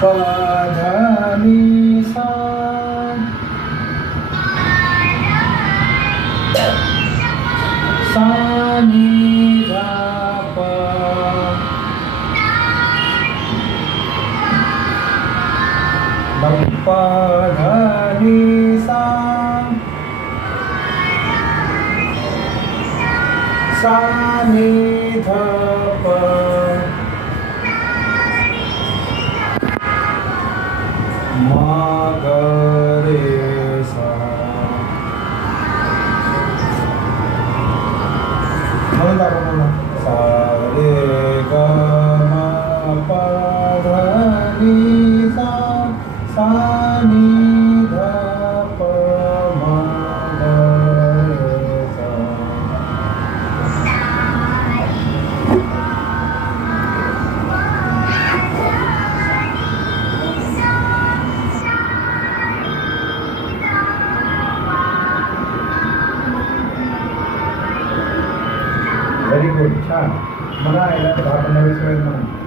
प ध नि सा सा नि ध प प ध नि सा सा नि ध प म ग रे सा म्हणून दाखव पूर्ण सा रे ग म प ध नि सा सा नि ध प म ग रे सा व्हेरी गुड छान मला यायला 10-15 वेळेस म्हणा